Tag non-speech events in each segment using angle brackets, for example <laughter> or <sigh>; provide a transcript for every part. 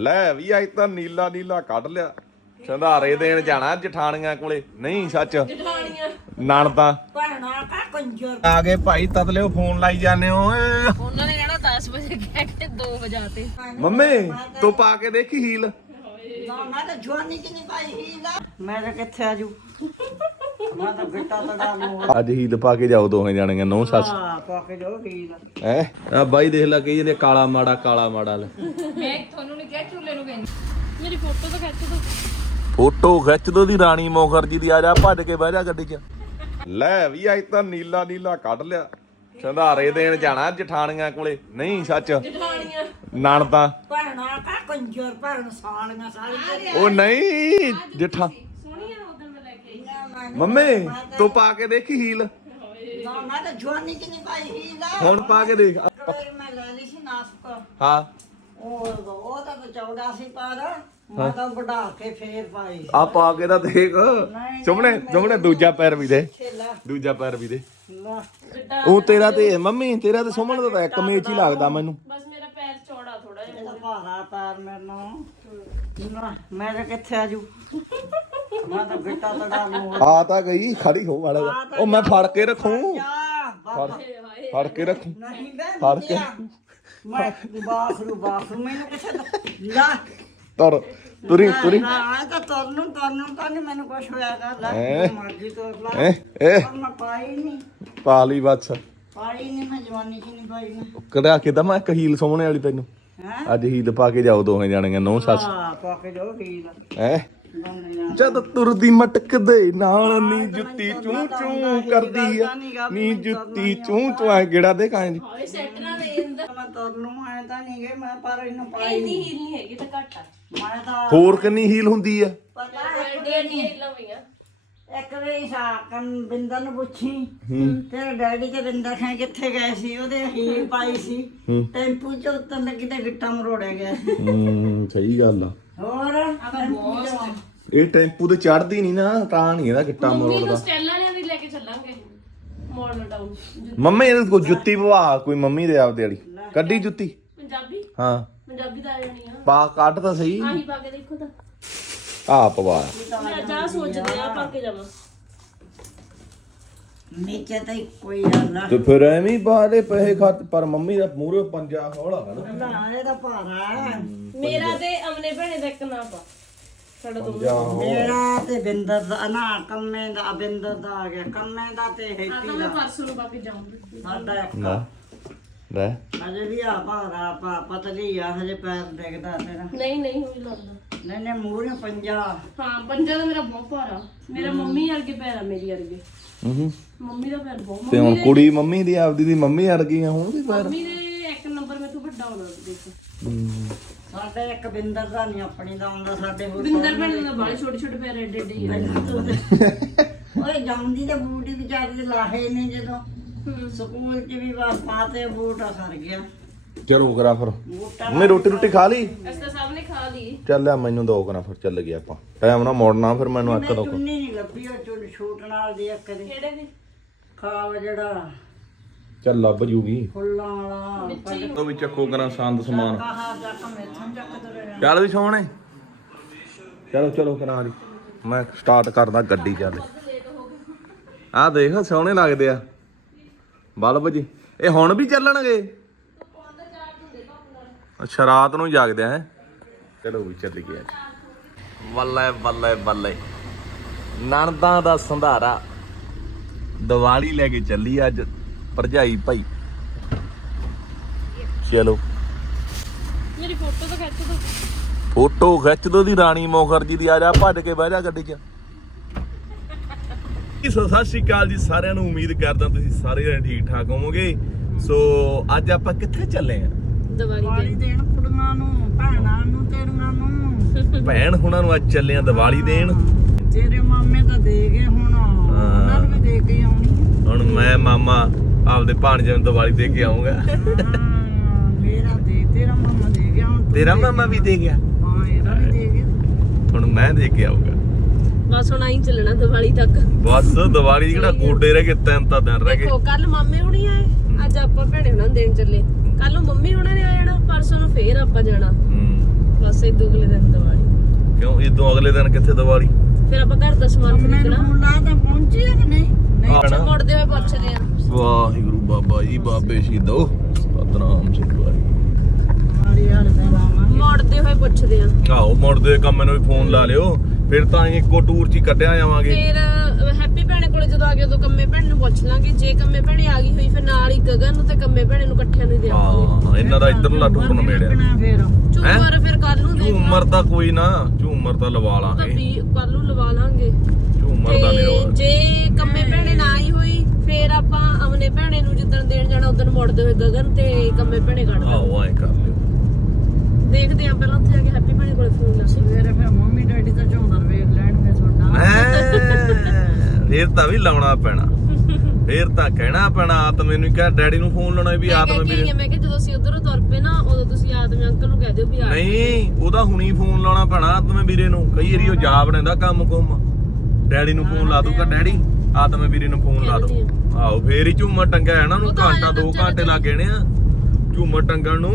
ਲੈ ਵੀ ਅੱਜ ਤਾਂ ਨੀਲਾ ਨੀਲਾ ਕੱਢ ਲਿਆ। ਸੰਧਾਰੇ ਦੇਣ ਜਾਣਾ ਜਠਾਣੀਆਂ ਕੋਲੇ। ਨਹੀਂ ਸੱਚ। ਜਠਾਣੀਆਂ। ਨਣਦਾ। ਭੈਣਾ ਕਾ ਕੰਜਰ। ਆ ਗਏ ਭਾਈ ਤਤਲੇ ਫੋਨ ਲਾਈ ਜਾਂਦੇ ਹੋ। ਉਹਨਾਂ ਨੇ ਕਹਿਣਾ 10 ਵਜੇ ਕਹਿ ਕੇ 2 ਵਜੇ ਤੇ। ਮੰਮੀ ਤੂੰ ਪਾ ਕੇ ਦੇਖੀ ਹੀਲ? ਨਾ ਮੈਂ ਤਾਂ ਜਵਾਨੀ ਕਿ ਨਹੀਂ ਪਾਈ ਹੀ ਨਾ ਮੈਂ ਤਾਂ ਕਿੱਥੇ ਆਜੂ ਮੈਂ ਤਾਂ ਗਿੱਟਾ ਤੜਾ ਨੂੰ ਅੱਜ ਹੀਲ ਪਾ ਕੇ ਜਾਓ ਦੋਹੇ ਜਾਣੀਆਂ ਨੌ ਸੱਸ। ਆ ਪਾ ਕੇ ਜੋ ਹੀਲ। ਹੈ? ਆ ਬਾਈ ਦੇਖ ਲੈ ਕਹੀ ਜਾਂਦੇ ਕਾਲਾ ਮਾੜਾ ਕਾਲਾ ਮਾੜਾ ਲੈ। ਮੈਂ ਤੁਹਾਨੂੰ ਨਹੀਂ ਕਿਹਾ ਚੁੱਲੇ ਨੂੰ ਕਹਿੰਦੀ। ਮੇਰੀ ਫੋਟੋ ਤਾਂ ਖਿੱਚ ਦੋ। ਫੋਟੋ ਖਿੱਚ ਦੋ ਦੀ ਰਾਣੀ ਮੋਖਰਜੀ ਦੀ ਆ ਜਾ ਭੱਜ ਕੇ ਬਹਿ ਜਾ ਗੱਡੀ 'ਚ। ਲੈ ਵੀ ਅੱਜ ਤਾਂ ਨੀਲਾ ਨੀਲਾ ਕੱਢ ਲਿਆ। ਸੰਧਾਰੇ ਦੇਣ ਜਾਣਾ ਜਠਾਣੀਆਂ ਕੋਲੇ। ਨਹੀਂ ਸੱਚ। ਜਠਾਣੀਆਂ। ਨਣਦਾ ਭੈਣਾ ਕਾ ਕੰਜਰ ਭੈਣ ਸਾਲੀਆਂ ਸਾਲੀਆਂ। ਉਹ ਨਹੀਂ ਜਠਾ ਸੋਹਣੀ ਆ ਉਦੋਂ ਮੈਂ ਲੈ ਕੇ ਆਈ ਨਾ ਮੈਂ ਮੰਮੀ ਤੂੰ ਪਾ ਕੇ ਦੇਖੀ ਹੀਲ? ਨਾ ਮੈਂ ਤਾਂ ਜਵਾਨੀ ਕਿ ਨਹੀਂ ਪਾਈ ਹੀ ਨਾ ਹੁਣ ਪਾ ਕੇ ਦੇਖ। ਮੈਂ ਲੈ ਲਈ ਸੀ ਨਾਸਕ। ਹਾਂ। ਉਹ ਉਹ ਤਾਂ ਚੌੜਾ ਸੀ ਪਰ ਮੈਂ ਤਾਂ ਵਢਾ ਕੇ ਫੇਰ ਪਾਈ। ਆ ਪਾ ਕੇ ਤਾਂ ਦੇਖ। ਸੁਮਣੇ ਸੁਮਣੇ ਦੂਜਾ ਪੈਰ ਵੀ ਦੇ। ਦੂਜਾ ਪੈਰ ਵੀ ਦੇ। ਉਹ ਤੇਰਾ ਤੇ ਮੰਮੀ ਤੇਰਾ ਤੇ ਸੁਮਣ ਦਾ ਤਾਂ ਇੱਕ ਮੇਚ ਹੀ ਲੱਗਦਾ ਮੈਨੂੰ। ਬਸ ਮੇਰਾ ਪੈਰ ਚੌੜਾ ਥੋੜਾ ਜਿਹਾ। ਭਾਰਾ ਪੈਰ ਮੈਨੂੰ। ਨਾ ਮੈਂ ਤਾਂ ਕਿੱਥੇ ਆਜੂ ਮੈਂ ਤਾਂ ਗਿੱਟਾ ਤੜਾ ਨੂੰ ਆ ਤਾਂ ਗਈ ਖੜੀ ਹੋ ਵਾਲਾ ਉਹ ਮੈਂ ਫੜ ਕੇ ਰੱਖੂ। ਆ ਬਾਬਾ। ਫੜ ਕੇ ਰੱਖੂ। ਨਹੀਂ ਬੇ ਫੜ ਕੇ। ਮੈਂ ਬਾਥਰੂ ਬਾਥਰੂ ਮੈਨੂੰ ਦਾ ਲਾ। ਤੁਰ ਤੁਰੀ ਤੁਰੀ। ਨਾ ਆ ਤਾਂ ਤੁਰਨ ਤੁਰਨ ਤਾਂ ਮੈਨੂੰ ਕੁਛ ਹੋਇਆ ਕਰ ਹੈਂ? ਮਰਜ਼ੀ ਤੁਰ ਲਾ। ਏ ਏ ਪਰ ਮੈਂ ਪਾਈ ਨਹੀਂ ਪਾ ਲਈ ਬਸ। ਪਾਈ ਨਹੀਂ ਮੈਂ ਜਵਾਨੀ ਚ ਨਹੀਂ ਪਾਈ ਮੈਂ ਕਢਾ ਕੇ ਦਮਾ ਇੱਕ ਹੀਲ ਸੋਹਣੇ ਵਾਲੀ ਤੈਨੂੰ। ਹੈ? ਅੱਜ ਹੀਲ ਪਾ ਕੇ ਜਾਓ ਦੋਹੇ ਜਾਣੀਆਂ ਨੌ ਸੱਸ। ਆ ਪਾ ਕੇ ਜੋ ਹੀਲ। ਹੈ ਬੰਦਿਆਂ ਜਦ ਤੁਰਦੀ ਮਟਕਦੇ ਨਾਲ ਨੀ ਜੁੱਤੀ ਚੂੰ ਚੂੰ ਕਰਦੀ ਆ। ਨੀ ਜੁੱਤੀ ਚੂੰ ਚੂੰ ਆ ਗੇੜਾ ਦੇ ਕਾਂ ਜੀ। ਹਾਏ ਸੈੱਟ ਨਾ ਦੇ ਇੰਦਾ ਮੈਂ ਤੁਰ ਨੂੰ ਆਇਆ ਤਾਂ ਨਹੀਂ ਗਏ ਮੈਂ ਪਰ ਇਹਨੂੰ ਪਾਈ ਇੰਨੀ ਹੀਲ ਨਹੀਂ ਹੈਗੀ ਤਾਂ ਘੱਟ ਆ। ਮੈਂ ਤਾਂ ਹੋਰ ਕਿੰਨੀ ਹੀਲ ਹੁੰਦੀ ਆ? ਪਤਾ ਐਡੀਆਂ ਨਹੀਂ ਹੀਲਾਂ ਹੋਈਆਂ। ਇੱਕ ਵਾਰੀ ਸਾਕਨ ਬਿੰਦਰ ਨੂੰ ਪੁੱਛੀ ਤੇਰੇ ਡੈਡੀ ਤੇ ਬਿੰਦਰ ਖਾਂ ਕਿੱਥੇ ਗਏ ਸੀ? ਉਹਦੇ ਹੀਲ ਪਾਈ ਸੀ। ਟੈਂਪੂ ਚ ਉਤਰਨ ਲੱਗੀ ਤੇ ਗਿੱਟਾ ਮਰੋੜਿਆ ਗਿਆ ਸੀ। ਹੂੰ ਸਹੀ ਗੱਲ ਆ। ਹੋਰ? ਚ ਇਹ ਟੈਂਪੂ ਤੇ ਚੜਦੀ ਨਹੀਂ ਨਾ ਤਾਂ ਨਹੀਂ ਇਹਦਾ ਗਿੱਟਾ ਮੰਮੀ ਮਰੋੜਦਾ। ਨੂੰ ਸਟੈਲ ਵਾਲਿਆਂ ਦੀ ਲੈ ਕੇ ਚੱਲਾਂਗੇ। ਮਾਡਲ ਟਾਊਨ ਮੰਮੀ ਇਹਦੇ ਕੋਲ ਜੁੱਤੀ ਪਵਾ ਕੋਈ ਮੰਮੀ ਦੇ ਆਪਦੇ ਵਾਲੀ। ਕੱਢੀ ਜੁੱਤੀ? ਪੰਜਾਬੀ? ਹਾਂ। ਪੰਜਾਬੀ ਤਾਂ ਆ ਜਾਣੀ ਆ। ਪਾ ਕੱਢ ਤਾਂ ਸਹੀ। ਆਹੀ ਪਾ ਕੇ ਦੇਖੋ ਤਾਂ। ਆ ਪਵਾ। ਮੈਂ ਜਾ ਸੋਚਦੇ ਆ ਪਾ ਕੇ ਜਾਵਾਂ। ਨੀਚੇ ਤਾਂ ਕੋਈ ਗੱਲ ਨਾ। ਤੇ ਫਿਰ ਐਵੇਂ ਹੀ ਬਾਹਲੇ ਪੈਸੇ ਖਾਤ ਪਰ ਮੰਮੀ ਦਾ ਮੂਰੇ ਪੰਜਾ ਹੌਲਾ ਹੈ ਨਾ। ਨਾ ਇਹਦਾ ਭਾਰਾ। ਹੈ। ਮੇਰਾ ਤੇ ਅਮਨੇ ਭੈਣੇ ਦਾ ਇੱਕ ਨਾਂ ਪਾ। ਸਾਡਾ ਦੋ ਪੰਜਾ ਮੇਰਾ ਤੇ ਬਿੰਦਰ ਦਾ ਨਾ ਕੰਮੇ ਦਾ ਬਿੰਦਰ ਦਾ ਆ ਗਿਆ। ਕੰਮੇ ਦਾ ਤੇ ਆ ਤਾਂ ਹੈਪੀ ਮੈਂ ਦਾ ਪਰਸੋਂ ਨੂੰ ਪਾ ਕੇ ਜਾਊਂਗੀ। ਸਾਡਾ ਇੱਕ। ਨਾ ਰਹਿ ਹਜੇ ਵੀ ਆ ਭਾਰਾ ਪਾ ਪਤਲੀ ਆ ਹਜੇ ਪੈਰ ਡਿੱਗਦਾ ਤੇਰਾ। ਨਹੀਂ ਨਹੀਂ ਹੋਈ ਲੱਗਦਾ। ਨਹੀਂ ਨਹੀਂ ਮੂਹਰੇ ਪੰਜਾ। ਹਾਂ ਪੰਜਾ ਦਾ ਮੇਰਾ ਬਹੁਤ ਭਾਰਾ ਮੇਰਾ ਮੰਮੀ ਵਰਗੇ ਪੈਰ ਆ ਮੇਰੀ ਵਰਗੇ। ਹੂੰ ਮੰਮੀ ਦਾ ਪੈਰ ਬਹੁਤ ਤੇ ਹੁਣ ਕੁੜੀ ਮੰਮੀ ਦੀ ਆਪਦੀ ਦੀ ਮੰਮੀ ਅੜ ਗਈ ਆ ਹੁਣ ਵੀ ਪੈਰ। ਮੰਮੀ ਦੇ ਇੱਕ ਨੰਬਰ ਮੇਥੋਂ ਵੱਡਾ ਹੋਣਾ ਦੇਖੋ। ਸਾਡੇ ਇੱਕ ਬਿੰਦਰ ਦਾ ਨਹੀਂ ਆਪਣੀ ਦਾ ਆਉਂਦਾ ਸਾਡੇ ਹੋਰ ਬਿੰਦਰ ਭੈਣੇ ਦਾ ਬਾਲੇ ਛੋਟੇ ਛੋਟੇ ਪੈਰ ਐਡੇ ਐਡੇ ਹੀ ਆ। <laughs> ਓਏ ਜਾਂਦੀ ਤੇ ਬੂਟ ਹੀ ਵਿਚਾਰੀ ਦੇ ਲਾਹੇ ਨੇ ਜਦੋਂ। ਸਕੂਲ ਚ ਵੀ ਬਸ ਪਾਤੇ ਬੂਟ ਆ ਸਰ ਗਿਆ। ਚਲੋ ਕਰਾ ਫਿਰ। ਬੂਟਾ ਮੈਂ ਰੋਟੀ ਰੋਟੀ ਖਾ ਲਈ? ਅਸੀਂ ਤਾਂ ਸਭ ਨੇ ਖਾ ਲਈ। ਚੱਲ ਆ ਮੈਨੂੰ ਦੋ ਕਰਾ ਫਿਰ ਚੱਲ ਗਿਆ ਆਪਾਂ। ਟਾਈਮ ਨਾਲ ਮੋੜਨਾ ਫਿਰ ਮੈਨੂੰ ਇੱਕ ਦੋ ਚੁੰਨੀ ਨਹੀਂ ਲੱਭੀ ਉਹ ਚੁੰਨ ਛੂਟ ਨਾਲ ਦੀ ਇੱਕ ਦੀ। ਕਿਹੜੇ ਦੀ? ਖਾਵ ਜਿਹੜਾ ਚੱਲ ਲੱਭ ਜੂਗੀ। ਫੁੱਲਾਂ ਵਾਲਾ ਉਹ ਵੀ ਚੱਕੋ ਕਰਾਂ ਸੰਦ ਸਮਾਨ। ਕਹਾ ਚੱਲ ਵੀ ਸੋਹਣੇ। ਚਲੋ ਚਲੋ ਕਰਾਂ ਦੀ ਮੈਂ ਸਟਾਰਟ ਕਰਦਾ ਗੱਡੀ ਚੱਲ। ਆ ਦੇਖ ਸੋਹਣੇ ਲੱਗਦੇ ਆ। ਬਲਬ ਜੀ। ਇਹ ਹੁਣ ਵੀ ਚੱਲਣਗੇ? ਅੱਛਾ ਰਾਤ ਨੂੰ ਜਾਗਦੇ ਹੈ? ਚਲੋ ਵੀ ਚੱਲ ਗਿਆ ਬੱਲੇ ਬੱਲੇ ਬੱਲੇ। ਨਣਦਾਂ ਦਾ ਸੰਧਾਰਾ। ਦੀਵਾਲੀ ਲੈ ਕੇ ਚੱਲੀ ਅੱਜ। ਭਰਜਾਈ ਭਾਈ। ਚਲੋ। ਮੇਰੀ ਫੋਟੋ ਤਾਂ ਖਿੱਚ ਦੋ। ਫੋਟੋ ਖਿੱਚ ਦੋ ਦੀ ਰਾਣੀ ਮੋਖਰਜੀ ਦੀ। ਆ ਜਾ ਭੱਜ ਕੇ ਬਹਿ ਜਾ ਗੱਡੀ 'ਚ। ਸੋ ਸਤਿ ਸ਼੍ਰੀ ਅਕਾਲ ਜੀ ਸਾਰਿਆਂ ਨੂੰ। ਉਮੀਦ ਕਰਦਾ ਤੁਸੀਂ ਸਾਰੇ ਜਣੇ ਠੀਕ ਠਾਕ ਹੋਵੋਗੇ। ਸੋ ਅੱਜ ਆਪਾਂ ਕਿੱਥੇ ਚੱਲੇ ਆ? ਦੀਵਾਲੀ ਵਾਲੀ ਦੇਣ ਕੁੜੀਆਂ ਨੂੰ ਭੈਣਾਂ ਨੂੰ ਤੇਰੀਆਂ ਨੂੰ। ਭੈਣ ਹੁਣਾਂ ਨੂੰ ਅੱਜ ਚੱਲੇ ਆ ਦੀਵਾਲੀ ਦੇਣ। ਤੇਰੇ ਮਾਮੇ ਤਾਂ ਦੇ ਗਏ ਹੁਣ। ਉਹਨਾਂ ਨੂੰ ਵੀ ਦੇ ਕੇ ਆਉਣੀ ਹੁਣ ਮੈਂ ਮਾਮਾ ਆਪਦੇ ਭਾਣਜੇ ਨੂੰ ਦੀਵਾਲੀ ਦੇ ਕੇ ਆਉਂਗਾ ਮੇਰਾ ਦੇ ਤੇਰਾ ਮਾਮਾ ਦੇ ਗਿਆ ਹੁਣ ਤੇਰਾ ਮਾਮਾ ਵੀ ਦੇ ਗਿਆ? ਹਾਂ ਇਹਦਾ ਵੀ ਦੇ ਗਿਆ। ਹੁਣ ਮੈਂ ਦੇ ਕੇ ਆਉਂਗਾ ਬਸ ਹੁਣ ਆਈ ਚੱਲਣਾ ਦੀਵਾਲੀ ਤੱਕ। ਬਸ ਦੀਵਾਲੀ ਦੀ ਕਿਹੜਾ ਗੋਡੇ ਰਹਿ ਗਏ ਤਿੰਨ ਤਾਂ ਦਿਨ ਰਹਿ ਗਏ। ਦੇਖੋ ਕੱਲ ਮਾਮੇ ਹੁਣੀ ਆਏ ਅੱਜ ਆਪਾਂ ਭੈਣੇ ਹੁਣਾਂ ਨੂੰ ਦੇਣ ਚੱਲੇ। ਕੱਲ ਨੂੰ ਮੰਮੀ ਹੁਣਾਂ ਨੇ ਆ ਜਾਣਾ ਪਰਸੋਂ ਨੂੰ ਫੇਰ ਆਪਾਂ ਜਾਣਾ। ਹੂੰ। ਬਸ ਇਹ ਅਗਲੇ ਦਿਨ ਦੀਵਾਲੀ। ਕਿਉਂ ਇਦੋਂ ਅਗਲੇ ਦਿਨ ਕਿੱਥੇ ਦੀਵਾਲੀ? ਫਿਰ ਆਪਾਂ ਘਰ ਦਾ ਸਮਾਨ ਮੈਨੂੰ ਖਰੀਦਣਾ ਲਾ ਤਾਂ ਪਹੁੰਚੀ ਹੈ ਕਿ ਨਹੀਂ? ਨਹੀਂ ਮੁੜਦੇ ਹੋਏ ਪੁੱਛਦੇ ਆ। ਵਾਹਿਗੁਰੂ ਬਾਬਾ ਜੀ ਬਾਬੇ ਸ਼ਹੀਦੋ ਸਤਨਾਮ ਸਿੰਘ ਵਾਹਿਗੁਰੂ। ਮੁੜਦੇ ਹੋਏ ਪੁੱਛਦੇ ਆ। ਆਹੋ ਮੁੜਦੇ ਕੰਮ ਨੂੰ ਵੀ ਫੋਨ ਲਾ ਲਿਓ। ਫਿਰ ਤਾਂ ਅਸੀਂ ਇੱਕੋ ਟੂਰ 'ਚ ਹੀ ਕੱਢਿਆ ਜਾਵਾਂਗੇ ਫਿਰ ਹੈਪੀ ਭੈਣੇ ਕੋਲੇ ਜਦੋਂ ਆ ਗਏ ਉਦੋਂ ਕੰਮੇ ਭੈਣ ਨੂੰ ਪੁੱਛ ਲਾਂਗੇ। ਜੇ ਕੰਮੇ ਭੈਣੇ ਆ ਗਈ ਹੋਈ ਫਿਰ ਨਾਲ ਹੀ ਗਗਨ ਨੂੰ ਤੇ ਕੰਮੇ ਭੈਣੇ ਨੂੰ ਇਕੱਠਿਆਂ ਨੂੰ ਹੀ ਦੇਵਾਂਗੇ ਹਾਂ ਇਹਨਾਂ ਦਾ ਇੱਧਰਲਾ ਟੂਰ ਨਮੇੜਿਆ ਕਿਹਨਾਂ ਫੇਰ। ਝੂਮਰ ਫਿਰ ਕੱਲ ਨੂੰ ਦੇਖ ਝੂਮਰ ਤਾਂ ਕੋਈ ਨਾ ਝੂਮਰ ਤਾਂ ਲਵਾ ਲਾਂਗੇ। ਕੱਲ ਨੂੰ ਲਵਾ ਲਾਂਗੇ। ਝੂਮਰ ਦਾ ਨਹੀਂ ਜੇ ਕੰਮੇ ਭੈਣੇ ਨਾ ਹੀ ਹੋਈ ਫਿਰ ਆਪਾਂ ਅਮਨੇ ਭੈਣੇ ਨੂੰ ਜਿੱਦਣ ਦੇਣ ਜਾਣਾ ਉਦੋਂ ਮੁੜਦੇ ਹੋਏ ਗਗਨ ਤੇ ਕੰਮੇ ਭੈਣੇ ਕੱਢ ਦਾਂਗੇ ਆਹੋ ਐ ਕਰ ਲਿਓ। ਦੇਖਦੇ ਆ ਪਹਿਲਾਂ ਉੱਥੇ ਜਾ ਕੇ ਹੈਪੀ ਭੈਣੇ ਕੋਲੇ ਫੋਨ ਲਾ ਸਵੇਰੇ ਫਿਰ ਮੰਮੀ ਡੈਡੀ ਤਾਂ ਝੋਂਦਰ ਵੇਖ ਲੈਣਗੇ ਤੁਹਾਡਾ। ਐ, ਫੇਰ ਤਾਂ ਵੀ ਲਾਉਣਾ ਪੈਣਾ। ਫੇਰ ਤਾਂ ਕਹਿਣਾ ਪੈਣਾ ਆਤਮ ਮੈਨੂੰ ਕਹਿ ਡੈਡੀ ਨੂੰ ਫੋਨ ਲਾਉਣਾ ਵੀ ਆਤਮ ਵੀਰੇ। ਮੈਂ ਕਿ ਜਦੋਂ ਅਸੀਂ ਉਧਰੋਂ ਤੁਰ ਪਏ ਨਾ ਉਦੋਂ ਤੁਸੀਂ ਆਦਮੀ ਅੰਕਲ ਨੂੰ ਕਹਿ ਦਿਓ ਵੀ ਆ ਨਹੀਂ ਉਹਦਾ ਹੁਣੀ ਫੋਨ ਲਾਉਣਾ ਪੈਣਾ ਆਤਮ ਵੀਰੇ ਨੂੰ। ਕਈ ਵਾਰੀ ਉਹ ਜਾ ਬਣਦਾ ਕੰਮ ਕੁਮ ਡੈਡੀ ਨੂੰ ਫੋਨ ਲਾ ਦੂਗਾ ਡੈਡੀ। ਆਤਮ ਵੀਰੇ ਨੂੰ ਫੋਨ ਲਾ ਦੋ ਆਹੋ ਫੇਰ ਹੀ ਝੂਮਰ ਟੰਗਿਆ ਹੈ ਨਾ ਨੂੰ ਆ ਘੰਟਾ ਜਾਂਦਾ 2 ਘੰਟੇ ਲੱਗ ਗਏ ਨੇ ਆ। ਝੂਮਰ ਟੰਗਣ ਨੂੰ।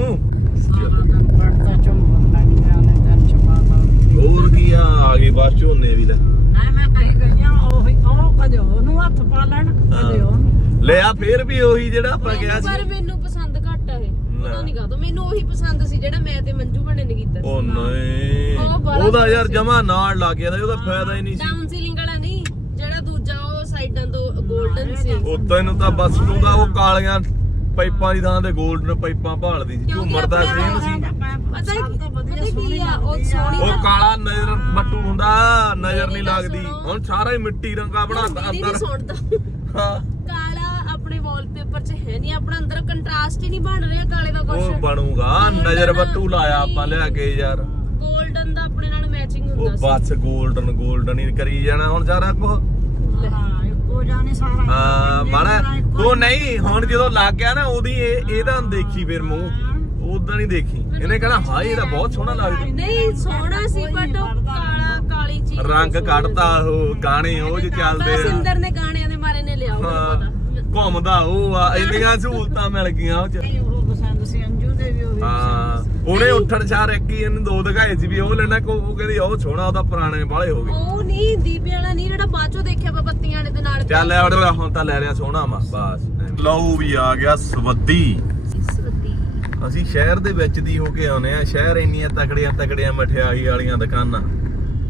ਹੋਰ ਕੀ ਆ ਆ ਗਏ ਬਸ ਝੋਨੇ ਵੀ ਲੈ। ਐ ਮੈਂ ਕਹੀ ਗਈਆਂ ਉਹ ਉਹ ਕਦੇ ਉਹਨੂੰ ਹੱਥ ਪਾ ਲੈਣ ਕਦੇ ਉਹਨੂੰ। ਲਿਆ ਫੇਰ ਵੀ ਉਹੀ ਜਿਹੜਾ ਆਪਾਂ ਗਿਆ ਪਰ ਸੀ। ਮੈਨੂੰ ਪਸੰਦ ਘੱਟ ਆ ਇਹ। ਪਤਾ ਨਹੀਂ ਕਾਹਤੋਂ ਮੈਨੂੰ ਉਹੀ ਪਸੰਦ ਸੀ ਜਿਹੜਾ ਮੈਂ ਤੇ ਮੰਜੂ ਬਣੇ ਨੇ ਕੀਤਾ ਉਹ ਨਹੀਂ। ਉਹਦਾ ਯਾਰ ਜਮਾ ਨਾਲ ਲੱਗ ਗਿਆ ਉਹਦਾ ਫਾਇਦਾ ਹੀ ਨਹੀਂ ਸੀ। ਡਾਊਨ ਸੀਲਿੰਗ ਵਾਲਾ ਨਹੀਂ ਜਿਹੜਾ ਦੂਜਾ ਉਹ ਸਾਈਡਾਂ ਤੋਂ 골ਡਨ ਸੀ। ਉਦਾਂ ਨੂੰ ਤਾਂ ਬਸ ਤੂੰ ਉਹ ਕਾਲੀਆਂ ਪਾਈਪਾਂ ਦੀ ਥਾਂ ਤੇ 골ਡਨ ਪਾਈਪਾਂ ਭਾਲਦੀ ਸੀ। ਝੂਮਰ ਦਾ ਸੀ। ਪਤਾ ਹੀ ਉਹ ਕਾਲਾ ਨਜ਼ਰ ਬੱਟੂ ਹੁੰਦਾ ਨਜ਼ਰ ਨਹੀਂ ਲੱਗਦੀ। ਹੁਣ ਸਾਰਾ ਹੀ ਮਿੱਟੀ ਰੰਗਾ ਬਣਾਤਾ ਅੰਦਰ। ਹਾਂ। ਕਾਲਾ ਆਪਣੇ ਵਾਲਪੇਪਰ 'ਚ ਹੈ ਨਹੀਂ ਆਪਣਾ ਅੰਦਰ ਕੰਟਰਾਸਟ ਹੀ ਨਹੀਂ ਬਣ ਰਿਹਾ ਕਾਲੇ ਦਾ ਕੁਝ ਉਹ ਬਣੂਗਾ ਨਜ਼ਰ ਬੱਟੂ ਲਾਇਆ ਆਪਾਂ ਲਿਆ ਕੇ ਯਾਰ। ਗੋਲਡਨ ਦਾ ਆਪਣੇ ਨਾਲ ਮੈਚਿੰਗ ਹੁੰਦਾ ਸੀ। ਉਹ ਬਸ ਗੋਲਡਨ 골ਡਨ ਕਰੀ ਜਾਣਾ ਸਾਰਾ ਕੁਝ ਜਾਣੇ ਸਾਰਾ ਹਾਂ ਮਾੜਾ ਤੂੰ ਨਹੀਂ ਹੁਣ ਜਦੋਂ ਲੱਗ ਗਿਆ ਨਾ ਉਹਦੀ ਇਹ ਇਹਦਾ ਦੇਖੀ ਫਿਰ ਮੂੰਹ। ਉਦਾਂ ਨਹੀਂ ਦੇਖੀ। ਇਹਨੇ ਕਹਣਾ ਹਾਏ ਇਹਦਾ ਬਹੁਤ ਸੋਹਣਾ ਲੱਗਦਾ। ਨਹੀਂ ਸੋਹਣਾ ਸੀ ਬਟ ਉਹ ਕਾਲਾ ਕਾਲੀ ਚੀਜ਼ ਰੰਗ ਕੱਢਤਾ ਉਹ ਗਾਣੇ ਉਹ ਜੋ ਚੱਲਦੇ ਆ। ਸਿੰਦਰ ਨੇ ਗਾਣਿਆਂ ਦੇ ਮਾਰੇ ਨੇ ਲਿਆ ਉਹ ਹਾਂ, ਪਤਾ। ਘੁੰਮਦਾ ਉਹ ਆ ਇੰਨੀਆਂ ਸਹੂਲਤਾਂ ਮਿਲ ਗਈਆਂ ਉਹ ਚ। ਨਹੀਂ, ਉਹ ਪਸੰਦ ਸੀ ਅੰਜੂ ਦੇ ਵੀ ਉਹ ਵੀ ਹਾਂ। ਉਹਨੇ ਉੱਠਣ ਸਾਰ ਇੱਕ ਹੀ ਇਹਨੂੰ ਦੋ ਦਿਖਾਏ ਸੀ ਵੀ ਉਹ ਲੈਣਾ ਕੋ ਉਹ ਕਹਿੰਦੀ ਉਹ ਸੋਹਣਾ ਉਹਦਾ ਪੁਰਾਣੇ ਵਾਲੇ ਹੋ ਗਏ। ਉਹ ਨਹੀਂ ਦੀਪੇ ਵਾਲਾ ਨਹੀਂ ਜਿਹੜਾ ਬਾਅਦ ਚੋਂ ਦੇਖਿਆ ਆਪਾਂ ਬੱਤੀਆਂ ਵਾਲੇ ਦੇ ਨਾਲ। ਚੱਲ ਐ ਉਹਦੇ ਹੁਣ ਤਾਂ ਲੈ ਲਿਆ ਸੋਹਣਾ ਮਾ ਬਸ ਲਓ ਵੀ ਆ ਗਿਆ ਸਵੱਦੀ। ਅਸੀਂ ਸ਼ਹਿਰ ਦੇ ਵਿੱਚ ਦੀ ਹੋ ਕੇ ਆਉਨੇ ਆ ਸ਼ਹਿਰ ਇੰਨੀਆਂ ਤਕੜੀਆਂ ਤਕੜੀਆਂ ਮਠਿਆਈ ਵਾਲੀਆਂ ਦੁਕਾਨਾਂ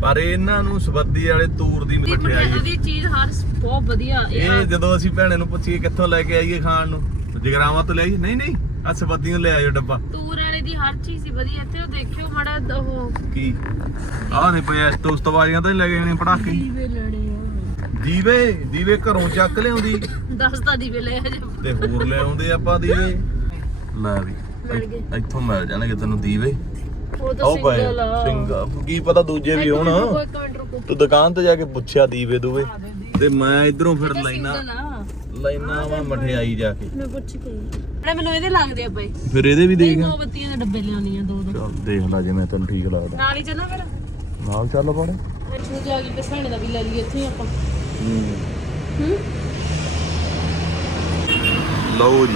ਪਰ ਇਹਨਾਂ ਨੂੰ ਸਵੱਦੀ ਵਾਲੇ ਤੂਰ ਦੀ ਮਠਿਆਈ ਮਠਿਆਈ। ਦੀ ਚੀਜ਼ ਹਰ ਬਹੁਤ ਵਧੀਆ ਇਹ ਇਹ ਜਦੋਂ ਅਸੀਂ ਭੈਣੇ ਨੂੰ ਪੁੱਛੀਏ ਕਿੱਥੋਂ ਲੈ ਕੇ ਆਈਏ ਖਾਣ ਨੂੰ ਜਗਰਾਵਾਂ ਤੋਂ ਲਿਆਈ ਨਹੀਂ ਨਹੀਂ। ਆ ਸਵੱਦੀ ਨੂੰ ਲੈ ਆਇਓ ਡੱਬਾ। ਤੂਰ ਵਾਲੇ ਦੀ ਹਰ ਚੀਜ਼ ਹੀ ਵਧੀਆ ਇੱਥੇ ਉਹ ਦੇਖਿਓ ਮਾੜਾ ਉਹ। ਕੀ? ਆਹ ਨਹੀਂ ਪਿਆ ਇਸ ਤੋਂ ਨੀ ਲੈ ਕੇ ਆਣੇ ਪੜਾਕੇ ਦੀਵੇ ਲੜੇ ਦੀਵੇ? ਦੀਵੇ ਘਰੋਂ ਚੱਕ ਲਿਆਉਂਦੀ? ਦੱਸ ਤਾਂ ਦੀਵੇ ਲੈ ਆ ਜਾ ਤੇ ਹੋਰ ਲੈ ਆਉਂਦੇ ਆਪਾਂ ਦੀਵੇ? ਲੈ ਵੀ ਗਏ। ਇੱਥੋਂ ਮਿਲ ਜਾਣਗੇ ਤੈਨੂੰ ਦੀਵੇ। ਉਹ ਤਾਂ ਸਿੰਗਲ ਆ। ਸਿੰਗਾ ਕੀ ਪਤਾ ਦੂਜੇ ਵੀ ਹੋਣ। ਤੂੰ ਦੁਕਾਨ ਤੇ ਜਾ ਕੇ ਪੁੱਛਿਆ ਦੀਵੇ ਦੂਵੇ। ਤੇ ਮੈਂ ਇਧਰੋਂ ਫਿਰ ਲੈਣਾ ਸਿੰਗਲ ਆ। ਲੈਣਾ ਵਾ ਮਠਿਆਈ ਜਾ ਕੇ। ਮੈਂ ਪੁੱਛ ਕੇ ਬੜੇ ਮੈਨੂੰ ਇਹਦੇ ਲੱਗਦੇ ਆ ਬਈ। ਫਿਰ ਇਹਦੇ ਵੀ ਦੇਖ। ਮੋਮਬੱਤੀਆਂ ਦੇ ਡੱਬੇ ਲਿਆਉਣੀ ਆ ਦੋ ਦੋ। ਚੱਲ ਦੇਖ ਲੈ ਜਿਵੇਂ ਤੈਨੂੰ ਠੀਕ ਲੱਗਦਾ। ਨਾਲ ਹੀ ਚੱਲਾਂ ਫਿਰ? ਨਾਲ ਚੱਲ ਪੜੇ ਇੱਥੇ ਜਾ ਕੇ ਪਸਾਣੇ ਦਾ ਵੀ ਲੈ ਲਈਏ ਇੱਥੇ ਹੀ ਆਪਾਂ। ਹੂੰ। ਲਓ ਜੀ।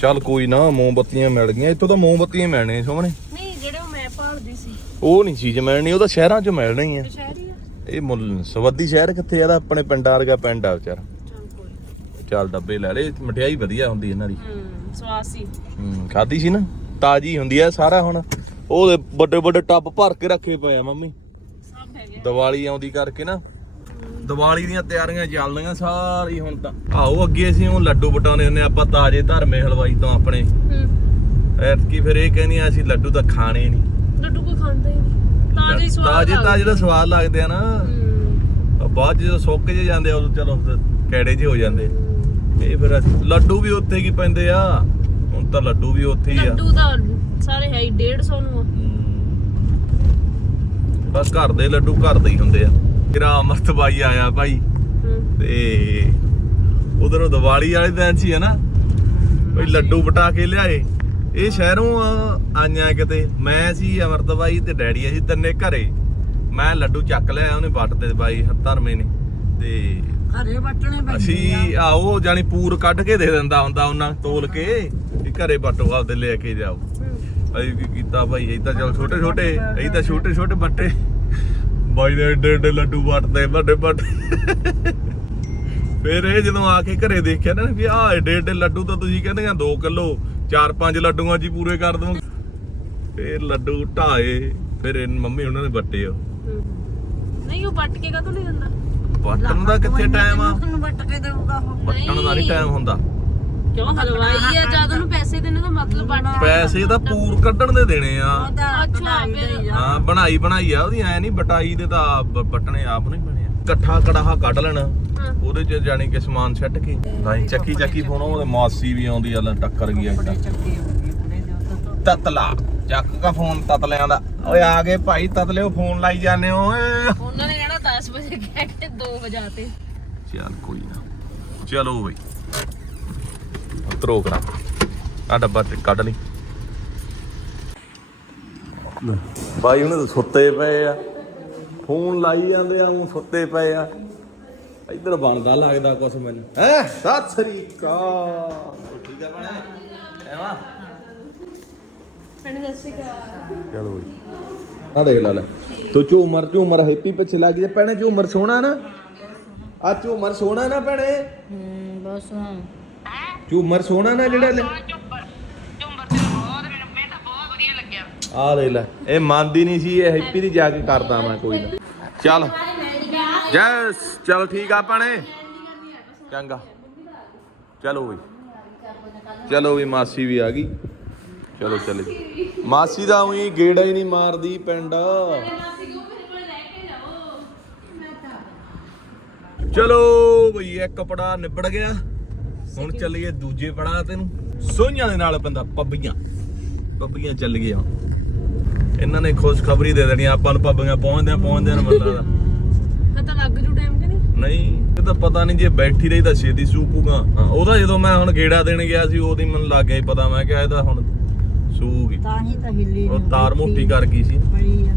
ਚੱਲ ਕੋਈ ਨਾ ਮੋਮਬੱਤੀਆਂ ਮਿਲ ਗਈਆਂ। ਇੱਥੋਂ ਤਾਂ ਮੋਮਬੱਤੀਆਂ ਮਿਲਣੇ ਸੋਹਣੇ ਨਹੀਂ ਜਿਹੜੇ ਉਹ ਮੈਂ ਭਾਲਦੀ ਸੀ। ਉਹ ਨਹੀਂ ਚੀਜ਼ ਮਿਲਣੀ ਉਹ ਤਾਂ ਸ਼ਹਿਰਾਂ 'ਚ ਮਿਲਣਾ ਆ। ਇਹ ਮੁੱਲ ਸਵੱਦੀ ਸ਼ਹਿਰ ਕਿੱਥੇ ਆ? ਦਾ ਆਪਣੇ ਪਿੰਡਾਂ ਵਰਗਾ ਪਿੰਡ ਆ ਵਿਚਾਰਾ। ਚੱਲ ਡੱਬੇ ਲੈ ਲੈ ਮਠਿਆਈ ਵਧੀਆ ਹੁੰਦੀ ਇਹਨਾਂ ਦੀ। ਹੂੰ ਸਵਾਸੀ ਹੂੰ ਖਾਦੀ ਸੀ ਨਾ? ਤਾਜੀ ਹੁੰਦੀ ਆ ਸਾਰਾ ਹੁਣ। ਉਹਦੇ ਵੱਡੇ ਵੱਡੇ ਟੱਬ ਭਰ ਕੇ ਰੱਖੇ ਪਏ ਆ ਮੰਮੀ। ਸਭ ਹੈਗੇ ਦੀਵਾਲੀ ਆਉਂਦੀ ਕਰਕੇ ਨਾ ਦੀਵਾਲੀ ਦੀਆਂ ਤਿਆਰੀਆਂ ਚੱਲਦੀਆਂ ਸਾਰੀ ਹੁਣ ਤਾਂ। ਆਓ ਅੱਗੇ ਅਸੀਂ ਉਹ ਲੱਡੂ ਵਟਾਉਣੇ ਹੁੰਦੇ ਆਪਾਂ ਤਾਜੇ ਧਰਮੇ ਹਲਵਾਈ ਤੋਂ ਆਪਣੇ। ਹੂੰ। ਐਤਕੀ ਫਿਰ ਇਹ ਕਹਿੰਦੀਆਂ ਅਸੀਂ ਲੱਡੂ ਤਾਂ ਖਾਣੇ ਨਹੀਂ। ਲੱਡੂ ਕੋਈ ਖਾਂਦਾ ਹੀ ਨਹੀਂ। ਤਾਜ਼ੇ ਸਵਾਦ ਤਾਜੇ ਤਾਜੇ ਦਾ ਸਵਾਦ ਲੱਗਦੇ ਆ ਨਾ। ਬਾਅਦ 'ਚ ਜਦੋਂ ਸੁੱਕ ਜੇ ਜਾਂਦੇ ਆ ਉਦੋਂ ਚਲੋ ਕੈੜੇ ਜਿਹੇ ਹੋ ਜਾਂਦੇ। ਇਹ ਫਿਰ ਅਸੀਂ- ਲੱਡੂ ਵੀ ਉੱਥੇ ਕੀ ਪੈਂਦੇ ਆ? ਹੁਣ ਤਾਂ ਲੱਡੂ ਵੀ ਉੱਥੇ ਹੀ ਆ। ਲੱਡੂ ਦਾ ਸਾਰੇ ਹੈ ਹੀ 150 ਨੂੰ ਆ। ਬਸ ਘਰ ਦੇ ਲੱਡੂ ਘਰ ਦੇ ਹੀ ਹੁੰਦੇ ਆ। ਤੇਰਾ ਅਮਰਤ ਬਾਈ ਆਇਆ ਭਾਈ। ਤੇ ਉਧਰੋਂ ਦੀਵਾਲੀ ਵਾਲੇ ਦਿਨ ਸੀ ਹੈ ਨਾ। ਕੋਈ ਲੱਡੂ ਵਟਾ ਕੇ ਲਿਆਏ। ਇਹ ਸ਼ਹਿਰੋਂ ਆ- ਆਈਆਂ ਕਿਤੇ। ਮੈਂ ਸੀ ਅਮਰਤ ਬਾਈ ਤੇ ਡੈਡੀ ਅਸੀਂ ਤਿੰਨੇ ਘਰੇ। ਮੈਂ ਲੱਡੂ ਚੱਕ ਲਿਆ ਉਹਨੇ ਵੱਟ ਤੇ ਬਾਈ ਧਰਮੇ ਨੇ। ਤੇ ਘਰੇ ਵੱਟਣੇ ਪੈਂਦੇ ਆ। ਅਸੀਂ ਆਓ ਜਾਨੀ ਪੂਰ ਕੱਢ ਕੇ ਦੇ ਦਿੰਦਾ ਹੁੰਦਾ ਉਹਨਾਂ ਤੋਲ ਕੇ ਵੀ ਘਰੇ ਵੱਟੋ ਆਪਦੇ ਲੈ ਕੇ ਜਾਓ। ਅਸੀਂ ਕੀ ਕੀਤਾ ਭਾਈ ਅਸੀਂ ਤਾਂ ਚਲ ਛੋਟੇ ਛੋਟੇ ਅਸੀਂ ਤਾਂ ਛੋਟੇ ਛੋਟੇ ਬੱਟੇ ਬਾਈ ਨੇ ਏਡੇ ਏਡੇ ਲੱਡੂ ਵੱਟਦੇ ਵੱਡੇ ਵੱਡੇ ਫਿਰ ਇਹ ਜਦੋਂ ਆ ਕੇ ਘਰੇ ਦੇਖਿਆ ਨਾ ਵੀ ਆਹ ਏਡੇ ਏਡੇ ਲੱਡੂ ਤਾਂ ਤੁਸੀਂ ਕਹਿੰਦੇ ਆ 2 ਕਿਲੋ 4-5 ਲੱਡੂਆਂ ਹੀ ਪੂਰੇ ਕਰ ਦਵਾਂ ਫਿਰ ਲੱਡੂ ਢਾਏ ਫਿਰ ਇਹ ਮੰਮੀ ਉਹਨਾਂ ਨੇ ਵੱਟੇ ਉਹ ਨਹੀਂ ਉਹ ਵੱਟ ਕੇ ਕਦੋਂ ਨਹੀਂ ਦਿੰਦਾ ਵੱਟਣ ਦਾ ਕਿੱਥੇ ਟਾਈਮ ਆ? ਨੂੰ ਵੱਟ ਕੇ ਦੇਊਗਾ ਉਹ। ਵੱਟਣ ਦਾ ਨਹੀਂ ਟਾਈਮ ਹੁੰਦਾ। ਕਿਉਂ ਹਲਵਾਈ ਆ? ਜਦ ਉਹਨੂੰ ਪੈਸੇ ਦੇਣੇ ਦਾ ਮਤਲਬ ਵੱਟ ਕੇ ਪੈਸੇ ਤਾਂ ਪੂਰ ਕੱਢਣ ਦੇ ਦੇਣੇ ਆ। ਅੱਛਾ ਫਿਰ ਹਾਂ ਬਣਾਈ ਬਣਾਈ ਆ ਉਹਦੀ ਐ ਨਹੀਂ ਬਟਾਈ ਦੇ ਤਾਂ ਵੱਟਣੇ ਆਪ ਨਹੀਂ ਬਣੇ ਆ। ਇਕੱਠਾ ਕੜਾਹਾ ਕੱਢ ਲੈਣਾ। ਉਹਦੇ ਚ ਜਾਣੀ ਕਿ ਸਮਾਨ ਛੱਡ ਕੇ। ਨਹੀਂ ਚੱਕੀ ਚੱਕੀ ਫੋਨ ਉਹਦੇ ਮਾਸੀ ਵੀ ਆਉਂਦੀ ਆ ਲੈ ਟੱਕਰ ਗਈ ਤੋਂ ਤਤਲਾ। ਚੱਕ ਕਾ ਫੋਨ ਤਤਲਿਆਂ ਦਾ। ਓਏ ਆ ਗਏ ਭਾਈ ਤਤਲਿਓ ਫੋਨ ਲਾਈ ਜਾਂਦੇ ਹੋ ਓਏ। ਉਹਨਾਂ ਨੇ ਕਹਿਣਾ 10 ਵਜੇ ਕਹਿ ਕੇ 2 ਵਜਾਤੇ ਚੱਲ ਕੋਈ ਨਾ। ਚਲੋ ਬਈ। ਉਤਰੋ ਕਰਾ ਆ ਡੱਬਾ ਤੇ ਕੱਢ ਲਈ। ਬਾਈ ਉਹਨੇ ਤਾਂ ਸੁੱਤੇ ਪਏ ਆ। ਫੋਨ ਲਾਈ ਜਾਂਦੇ ਆ ਉਹ ਸੁੱਤੇ ਪਏ ਆ। ਇੱਧਰ ਬਣਦਾ ਲੱਗਦਾ ਕੁਛ ਮੈਨੂੰ। ਹੈ? ਸਤਿ ਸ੍ਰੀ ਅਕਾਲ। ਠੀਕ ਆ ਬਣੇ ਐਵਾ ਚਲੋ ਜੀ ਆ ਦੇਖ ਲੈ ਲੈ। ਤੂੰ ਝੂਮਰ ਝੂਮਰ ਹੈਪੀ ਪਿੱਛੇ ਲੱਗ ਗਿਆ ਭੈਣੇ ਝੂਮਰ ਸੋਹਣਾ ਨਾ। ਆ ਝੂਮਰ ਸੋਹਣਾ ਨਾ ਭੈਣੇ। ਹੂੰ ਬਸ ਹਾਂ ਝੂਮਰ ਸੋਹਣਾ ਨਾ ਜਿਹੜਾ ਲੈ ਆ ਦੇ ਲੈ। ਇਹ ਮੰਨਦੀ ਨਹੀਂ ਸੀ ਇਹ ਹੈਪੀ ਦੀ ਜਾ ਕੇ ਕਰਦਾ ਮੈਂ ਕੋਈ ਨਾ। ਚੱਲ। ਜੈਸ ਚਲ ਠੀਕ ਆ ਭੈਣੇ। ਚੰਗਾ। ਚਲੋ ਵੀ ਚਲੋ ਵੀ ਮਾਸੀ ਵੀ ਆ ਗਈ। ਚਲੋ ਚਲੇ। ਮਾਸੀ ਦਾ ਉਹੀ ਗੇੜਾ ਹੀ ਨਹੀਂ ਮਾਰਦੀ ਪਿੰਡ। ਚਲੋ ਬਈ ਇੱਕ ਪੜਾ ਨਿਬੜ ਗਿਆ। ਹੁਣ ਚੱਲੀਏ ਦੂਜੇ ਪੜਾ ਤੈਨੂੰ ਸੋਈਆਂ ਦੇ ਨਾਲ ਬੰਦਾ ਪੱਬੀਆਂ। ਪੱਬੀਆਂ ਚੱਲ ਗਈਆਂ। ਇਹਨਾਂ ਨੇ ਖੁਸ਼ਖਬਰੀ ਦੇ ਦੇਣੀ ਆਪਾਂ ਨੂੰ ਪੱਬੀਆਂ ਪਹੁੰਚਦਿਆਂ ਪਹੁੰਚਦਿਆਂ ਨੂੰ ਬੰਦਾ ਦਾ ਪਤਾ ਲੱਗ ਜੂ ਟਾਈਮ ਕਿ ਨਹੀਂ? ਨਹੀਂ ਇਹ ਤਾਂ ਪਤਾ ਨਹੀਂ ਜੇ ਬੈਠੀ ਰਹੀ ਤਾਂ ਛੇਤੀ ਸੂਕੂਗਾ। ਉਹਦਾ ਜਦੋਂ ਮੈਂ ਹੁਣ ਗੇੜਾ ਦੇਣ ਗਿਆ ਸੀ ਉਹਦੀ ਮੈਨੂੰ ਲੱਗ ਗਿਆ ਪਤਾ। ਮੈਂ ਕਿਹਾ ਇਹਦਾ ਹੁਣ ਸੂਗੀ। ਤਾਂ ਹੀ ਤਾਂ ਹਿੱਲੀ ਉਹ ਤਾਰ ਮੋਟੀ ਕਰ ਗਈ ਸੀ। ਪਈ ਆ।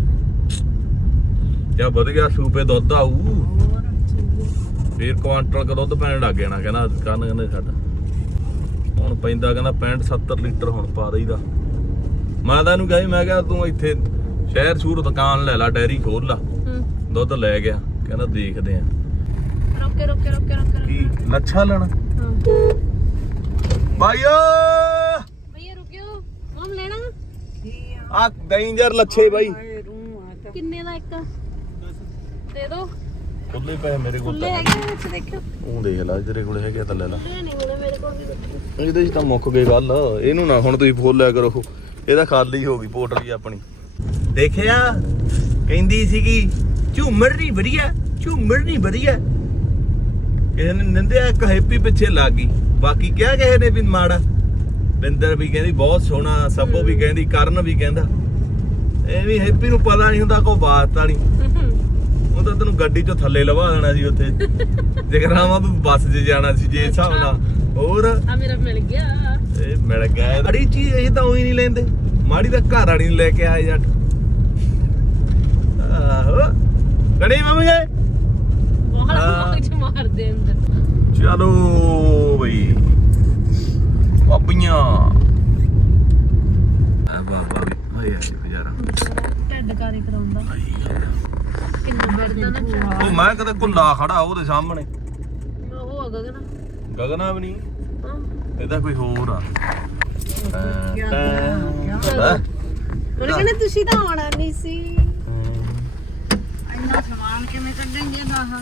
ਜਾਂ ਵਧ ਗਿਆ ਸੂਪੇ ਦੁੱਧ ਆਊ। ਹੋਰ ਫੇਰ ਕੁਆਂਟਲ ਕ ਦੁੱਧ ਪੈਣ ਲੱਗ ਜਾਣਾ ਕਹਿੰਦਾ ਕੰਨ ਕਹਿੰਦੇ ਸਾਡਾ ਹੁਣ ਪੈਂਦਾ ਕਹਿੰਦਾ 65 70 ਲੀਟਰ ਹੁਣ ਪਾ ਦਈਦਾ। ਮੈਂ ਤਾਂ ਇਹਨੂੰ ਕਿਹਾ ਸੀ, ਮੈਂ ਕਿਹਾ ਤੂੰ ਇੱਥੇ ਸ਼ਹਿਰ ਸ਼ੂਰ ਦੁਕਾਨ ਲੈ ਲੈ ਡੈਰੀ ਖੋਲ ਲਾ। ਦੁੱਧ ਲੈ ਗਿਆ ਕਹਿੰਦਾ ਦੇਖਦੇ ਆ। ਰੋਕੇ ਰੋਕੇ ਰੋਕੇ ਰੋਕੇ ਕੀ ਲੱਛਾ ਲੈਣਾ? ਹਾਂ। ਭਾਈਓ ਭਈਆ ਰੁਕਿਓ ਮਮ ਲੈਣਾ ਆ ਡੇਂਜਰ ਲੱਛੇ ਬਾਈ। ਇਹ ਰੂਹ ਆ ਤਾਂ ਕਿੰਨੇ ਦਾ ਇੱਕ? ਦੇ ਦੋ। ਖੁੱਲੇ ਪਏ ਮੇਰੇ ਕੋਲ ਖੁੱਲੇ ਹੈਗੇ ਆ ਵਿੱਚ ਦੇਖਿਓ। ਉਹ ਦੇਖ ਲੈ ਤੇਰੇ ਕੋਲ ਹੈਗੇ ਆ ਤਾਂ ਲੈ ਲੈ। ਖੁੱਲੇ ਨਹੀਂ ਹੋਣੇ ਮੇਰੇ ਕੋਲ ਵੀ ਦੇਖੋ। ਇਹਦੇ 'ਚ ਤਾਂ ਮੁੱਕ ਗਈ ਗੱਲ। ਇਹਨੂੰ ਨਾ ਹੁਣ ਤੁਸੀਂ ਫੋਲਿਆ ਕਰੋ। ਇਹਦਾ ਖਾਲੀ ਹੋ ਗਈ ਪੋਟਲੀ ਆਪਣੀ। ਦੇਖਿਆ? ਕਹਿੰਦੀ ਸੀਗੀ ਝੂਮਰ ਨਹੀਂ ਵਧੀਆ ਝੂਮਰ ਨਹੀਂ ਵਧੀਆ। ਕਿਸੇ ਨੇ ਨਿੰਦਿਆ ਇੱਕ ਹੈਪੀ ਪਿੱਛੇ ਲੱਗ ਗਈ। ਬਾਕੀ ਕਿਹਾ ਕਿਸੇ ਨੇ ਵੀ ਮਾੜਾ? ਬਿੰਦਰ ਵੀ ਕਹਿੰਦੀ ਬਹੁਤ ਸੋਹਣਾ ਸੱਬੋ ਵੀ ਕਹਿੰਦੀ ਕਰਨ ਵੀ ਕਹਿੰਦਾ। ਇਹ ਵੀ ਹੈਪੀ ਨੂੰ ਪਤਾ ਨਹੀਂ ਹੁੰਦਾ ਕੋਈ ਬਾਤ ਤਾਂ ਨਹੀਂ। ਉਹ ਤਾਂ ਤੈਨੂੰ ਗੱਡੀ ਚੋਂ ਥੱਲੇ ਲਵਾ ਦੇਣਾ ਸੀ ਉੱਥੇ। <laughs> ਜਗਰਾਵਾਂ ਤੂੰ ਬੱਸ 'ਚ ਜਾਣਾ ਸੀ ਜੇ ਹਿਸਾਬ ਨਾਲ। ਹੋਰ? ਆ ਮੇਰਾ ਮਿਲ ਗਿਆ। ਇਹ ਮਿਲ ਗਿਆ। ਅੜੀ ਚੀਜ਼ ਇਹ ਤਾਂ ਉਹੀ ਨਹੀਂ ਲੈਂਦੇ। ਮਾੜੀ ਤਾਂ ਘਰ ਵਾਲੀ ਨੂੰ ਲੈ ਕੇ ਆਏ ਜੱਟ। ਆਹੋ। ਮੰਮੀ ਗਏ ਬਹੁਤ ਹਾਂ। ਮੌਜ ਮਾਰਦੇ ਅੰਦਰ। ਚਲੋ ਬਈ ਪਾਪੀਆਂ ਆ ਬਾਬਾ ਢੱਡ ਕਾਰੇ ਕਰਾਉਂਦਾ? ਕਿੰਨਾ ਵਰਦਾ ਨਾ ਚਾਹ ਉਹ ਮੈਂ ਕਦੇ ਕੁੱਲਾ ਖੜਾ ਉਹਦੇ ਸਾਹਮਣੇ। ਉਹ ਗਗਨ। ਗਗਨਾ ਵੀ ਨਹੀਂ। ਹਾਂ। ਇਹਦਾ ਕੋਈ ਹੋਰ ਆ। ਕਿਆ ਹੈਂ? ਉਹਨੇ ਕਹਿੰਦੇ ਤੁਸੀਂ ਤਾਂ ਆਉਣਾ ਨਹੀਂ ਸੀ। ਇੰਨਾ ਸਮਾਨ ਕਿਵੇਂ ਕੱਢਣਗੇ ਨਾ ਆਹ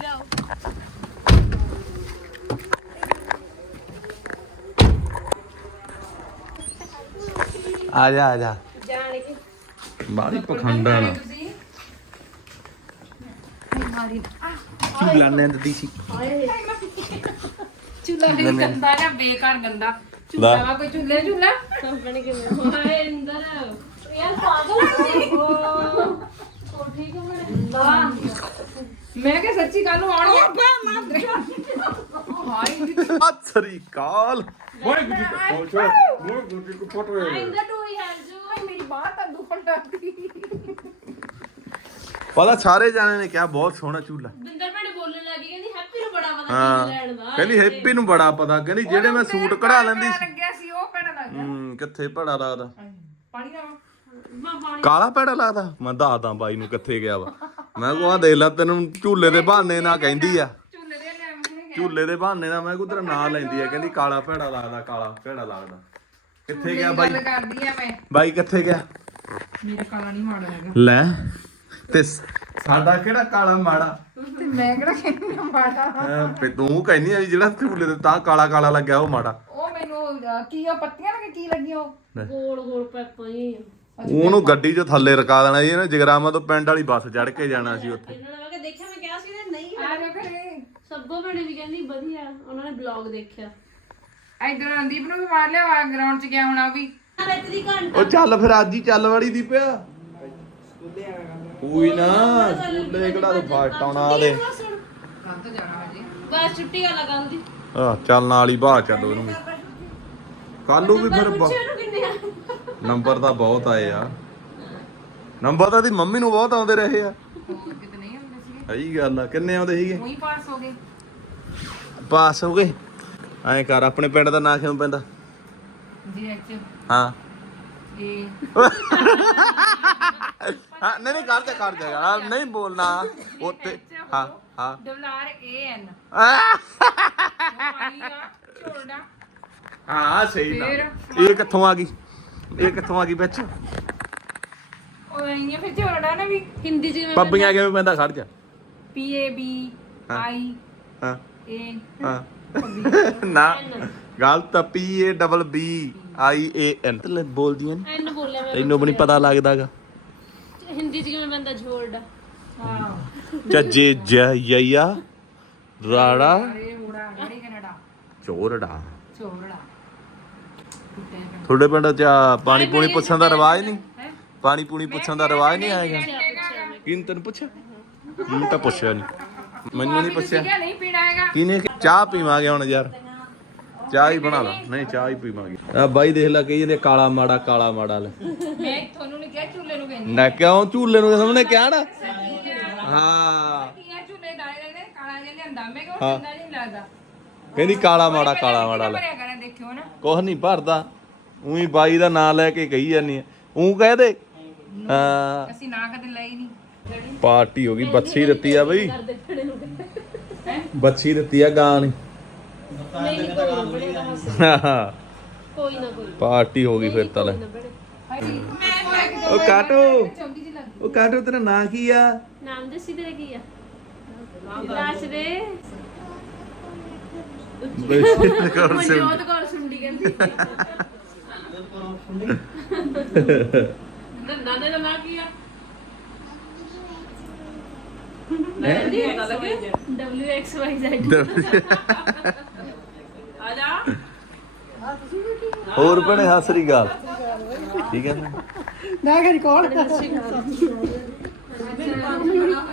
ਲਿਆਓ। ਆ ਜਾ ਆ ਜਾ ਜਾਣ ਕੇ ਬਾੜੀ ਪਖੰਡਾ ਨਾ। ਚੁਗਲਾ ਨੇ ਦਿੱਤੀ ਸੀ। ਚੁੱਲਾ ਵੀ ਗੰਦਾ ਨਾ ਬੇਕਾਰ ਗੰਦਾ। ਚੁੱਲਾ ਵਾ ਕੋਈ ਚੁੱਲੇ ਚੁੱਲਾ ਕੰਪਨੀ ਕਿਵੇਂ ਹਾਏ ਅੰਦਰ। ਯਾਰ ਪਾਗਲ ਉਹ ਠੀਕ ਹੋ ਮੈਂ ਕਿਹਾ ਸੱਚੀ ਗੱਲ ਨੂੰ ਆਉਣੀ। ਹਾਏ। ਸਤਿ ਸ੍ਰੀ ਅਕਾਲ। ਇੰਦਰ ਟੂ ਹੀ ਹੈਲ ਜੂ ਮੇਰੀ ਬਾਹ ਤਾਂ ਦੁਖਣ ਲੱਗੀ ਪਤਾ ਸਾਰੇ ਜਾਣੇ ਨੇ ਕਿਹਾ ਬਹੁਤ ਸੋਹਣਾ ਝੂਲਾ। ਬਿੰਦਰ ਭੈਣੇ ਬੋਲਣ ਲੱਗੀ ਕਹਿੰਦੀ ਹੈਪੀ ਨੂੰ ਬੜਾ ਪਤਾ ਲੈਣ ਦਾ। ਕਹਿੰਦੀ ਹੈਪੀ ਨੂੰ ਬੜਾ ਪਤਾ ਕਹਿੰਦੀ ਜਿਹੜੇ ਮੈਂ ਸੂਟ ਕਢਾ ਲੈਂਦੀ ਸੀ। ਲੱਗਿਆ ਸੀ ਉਹ ਪੈਣਾ ਲੱਗ ਹੂੰ ਕਿੱਥੇ ਭੜਾ ਲੱਗਦਾ ਪਾਣੀ ਦਾ ਮੈਂ ਪਾਣੀ। ਕਾਲਾ ਭੜਾ ਲੱਗਦਾ। ਮੈਂ ਦੱਸਦਾ ਬਾਈ ਨੂੰ ਕਿੱਥੇ ਗਿਆ ਵਾ। ਮੈਂ ਕੋ ਆ ਦੇਖ ਲੈ ਤੈਨੂੰ ਝੂਲੇ ਦੇ ਬਹਾਨੇ ਨਾਲ ਕਹਿੰਦੀ ਆ। ਝੂਲੇ ਦੇ ਬਹਾਨੇ ਨਾਲ ਮੈਂ ਕੋ ਤੇਰਾ ਨਾਂ ਲੈਂਦੀ ਆ ਕਹਿੰਦੀ ਕਾਲਾ ਭੜਾ ਲੱਗਦਾ ਕਾਲਾ ਭੜਾ ਲੱਗਦਾ। ਕਿੱਥੇ ਗਿਆ ਬਾਈ? ਗੱਲ ਕਰਦੀ ਆ ਮੈਂ। ਬਾਈ ਕਿੱਥੇ ਗਿਆ? ਮੇਰਾ ਕਾਲਾ ਨਹੀਂ ਮਾੜਾ ਹੈਗਾ। ਲੈ ਤੇ ਸਾਡਾ ਕਿਹੜਾ ਕਾਲਾ ਮਾੜਾ? ਤੇ ਮੈਂ ਕਿਹੜਾ ਕਹਿੰਦੀ ਆ ਮਾੜਾ? ਹੈਂ, ਫੇ ਤੂੰ ਕਹਿੰਦੀ ਆ ਵੀ ਜਿਹੜਾ ਝੂਲੇ ਤੇ ਤਾਂ ਕਾਲਾ ਕਾਲਾ ਲੱਗਿਆ ਉਹ ਮਾੜਾ। ਉਹ ਮੈਨੂੰ ਅਹ, ਕੀ ਉਹ ਪੱਤੀਆਂ ਲੱਗੇ ਕੀ ਲੱਗੀਆਂ ਉਹ? ਗੋਲ ਗੋਲ ਪੈਪਾਂ ਹੀ ਉਹਨੂੰ ਗੱਡੀ 'ਚ ਥੱਲੇ ਰਕਾ ਦੇਣਾ ਸੀ ਇਹਨੇ ਜਗਰਾਮਾ ਤੋਂ ਪਿੰਡ ਵਾਲੀ ਬੱਸ ਚੜ ਕੇ ਜਾਣਾ ਸੀ ਉੱਥੇ। ਇਹਨਾਂ ਨੇ ਮੈਂ ਕਿਹਾ ਦੇਖਿਆ ਮੈਂ ਕਿਹਾ ਸੀ ਨਹੀਂ ਆ ਜਾ ਸੱਬੋ ਭੈਣੇ ਵੀ ਕਹਿੰਦੀ ਵਧੀਆ ਉਹਨਾਂ ਨੇ ਬਲੌਗ ਦੇਖਿਆ। ਇਧਰ ਰਣਦੀਪ ਨੂੰ ਵੀ ਮਾਰ ਲਿਆ ਗਰਾਊਂਡ 'ਚ ਗਿਆ ਹੋਣਾ ਉਹ ਵੀ। ਵਿੱਚ ਦੀ ਘੰਟਾ ਉਹ ਚੱਲ ਫਿਰ ਅੱਜ ਹੀ ਚੱਲ ਵੜੀ ਦੀ ਪਿਆ ਕੋਈ ਨਾ ਸਕੂਲੇ ਕਿਹੜਾ ਤੂੰ ਫਾਟ ਆਉਣਾ ਦੇ ਕੱਲ ਤੋਂ ਜਾਣਾ ਹਜੇ ਬਸ ਛੁੱਟੀ ਕਰ ਲਗਾਉਂ ਦੀ। ਆ ਚੱਲ ਨਾਲ ਹੀ ਬਾਹਰ ਚੱਲੋ ਇਹਨੂੰ ਵੀ। ਕੱਲ ਨੂੰ ਵੀ ਫਿਰ ਬ- ਪੁੱਛਿਆ ਨੂੰ ਕਿੰਨੇ ਆ। ਨੰਬਰ ਤਾਂ ਬਹੁਤ ਆਏ ਆ। ਨੰਬਰ ਤਾਂ ਦੀ ਮੰਮੀ ਨੂੰ ਬਹੁਤ ਆਉਂਦੇ ਰਹੇ ਆ। ਹੋਰ ਕਿਤੇ ਨਹੀਂ ਹੁੰਦੇ ਸੀਗੇ। ਸਹੀ ਗੱਲ ਆ ਕਿੰਨੇ ਆਉਂਦੇ ਸੀਗੇ? ਉਹੀ ਪਾਸ ਹੋ ਗਏ। ਪਾਸ ਹੋ ਗਏ। ਐਂ ਕਰ ਆਪਣੇ ਪਿੰਡ ਦਾ ਨਾਂ ਕਿਉਂ ਪੈਂਦਾ? ਜੀ ਐਚ ਹਾਂ। ਇਹ ਹਾਂ ਨਹੀਂ ਨਹੀਂ ਕਰ ਜਾ ਕਰ ਜਾ ਯਾਰ, ਨਹੀਂ ਬੋਲਣਾ। ਉੱਤੇ ਹਾਂ ਹਾਂ। ਡਬਲਰ <laughs> ਏ ਐਨ ਆਹ! ਆਈ ਆ ਝੋਲਦਾ ਹਾਂ ਸਹੀ ਨਾ? ਇਹ ਕਿੱਥੋਂ ਆ ਗਈ? ਇਹ ਕਿੱਥੋਂ ਆ ਗਈ ਵਿੱਚ? ਉਹ ਆਈਆਂ ਫਿਰ ਝੋਲਦਾ ਨਾ ਵੀ ਹਿੰਦੀ ਚ ਮੈਂ ਪੱਬੀਆਂ ਕਿਵੇਂ ਪੈਂਦਾ? ਖੜ ਜਾ। ਪੀ ਏ ਬੀ ਆਈ ਹਾਂ। ਏ ਹਾਂ। ਨਾ ਗਲਤ ਪੀ ਏ ਡਬਲ ਬੀ ਆਈ ਏ ਐਨ ਤੇ ਬੋਲਦੀਆਂ ਨੇ। ਐਨ ਬੋਲਿਆ ਮੈਂ ਤੈਨੂੰ ਵੀ ਨਹੀਂ ਪਤਾ ਲੱਗਦਾਗਾ। ਹਿੰਦੀ ਚ ਕਿਵੇਂ ਬੰਦਾ ਝੋਲਦਾ ਹਾਂ। ਚੱਜੇ ਜਈਆ ਰਾੜਾ। ਚੋਰੜਾ। ਤੁਹਾਡੇ ਪਿੰਡ ਚ ਪਾਣੀ ਪੂਣੀ ਪੁੱਛਣ ਦਾ ਰਿਵਾਜ ਨਹੀਂ? ਪਾਣੀ ਪੂਣੀ ਪੁੱਛਣ ਦਾ ਰਿਵਾਜ ਨਹੀਂ ਆਏਗਾ? ਕਿਨ ਤੈਨੂੰ ਪੁੱਛਿਆ? ਮੈਨੂੰ ਤਾਂ ਪੁੱਛਿਆ ਨਹੀਂ ਮੈਨੂੰ ਨਹੀਂ ਪੁੱਛਿਆ। ਕਿਹਾ ਨਹੀਂ ਪੀਣਾ ਹੈਗਾ ਕਿਨੇ ਚਾਹ ਪੀਵਾਂਗੇ ਹੁਣ ਯਾਰ। ਚਾਹ ਹੀ ਬਣਾ ਲਾ। ਨਹੀਂ ਚਾਹ ਹੀ ਪੀਵਾਂਗੇ। ਆ ਬਾਈ ਦੇਖ ਲੈ ਕਹੀ ਜਾਂਦੇ ਕਾਲਾ ਮਾੜਾ ਕਾਲਾ ਮਾੜਾ ਲੈ। ਮੈਂ ਤੁਹਾਨੂੰ ਨਹੀਂ ਕਿਹਾ ਝੂਲੇ ਨੂੰ ਕਹਿੰਦੀ। ਨਾ ਕਿਉਂ ਝੂਲੇ ਨੂੰ ਸਾਹਮਣੇ ਕਿਹਾ ਨਾ। ਹਾਂ। ਝੂਲੇ ਦਾਣੇ ਨੇ ਕਾਲਾ ਜਿਹਾ ਲਿਆਂਦਾ ਮੈਂ ਕਿਹਾ ਉਹ ਚੰਗਾ ਨਹੀਂ ਲੱਗਦਾ। ਕਹਿੰਦੀ ਕਾਲਾ ਮਾੜਾ ਕਾਲਾ ਮਾੜਾ ਲੈ। ਦੇਖਿਓ ਨਾ। ਕੁਛ ਨਹੀਂ ਭਰਦਾ। ਉਹੀ ਬਾਈ ਦਾ ਨਾਂ ਲੈ ਕੇ ਕਹੀ ਆ। ਉਹ ਕਹਿ ਦੇ। ਹਾਂ। ਅਸੀਂ ਨਾ ਕਦੇ ਲਈ ਨਹੀਂ ਪਾਰਟੀ ਹੋ ਗਈ ਬੱਚੀ ਦਿੱਤੀ ਆ ਬਈ। ਬੱਚੀ ਦਿੱਤੀ ਆ ਗਾਂ ਨੇ। ਨਹੀਂ ਨਹੀਂ ਕੋਈ ਨਾ ਬੜੇਗਾ ਹੱਸ ਕੋਈ ਨਾ ਕੋਈ। ਪਾਰਟੀ ਹੋ ਗਈ ਫਿਰ ਤਾਂ ਲੈ ਨਾ ਬੜੇ। ਮੈਂ ਉਹ ਕਾਟੋ ਉਹ ਕਾਟੋ ਤੇਰਾ ਨਾਂ ਕੀ ਆ? ਨਾਮ ਦੱਸੀ ਤੇਰਾ ਕੀ ਆ? ਦੱਸ। ਦੇ। ਮਨਜੋਤ ਕੌਰ ਸੁੰਡੀ ਕਹਿੰਦੀ। <laughs> ਨੰਨਾ ਦੇ ਨਾਂ ਕੀ ਆ? ਮੈਂ ਆ ਜਾ। ਹੋਰ ਭੈਣੇ ਸਤਿ ਸ੍ਰੀ ਅਕਾਲ। ਠੀਕ ਹੈ ਨਾ?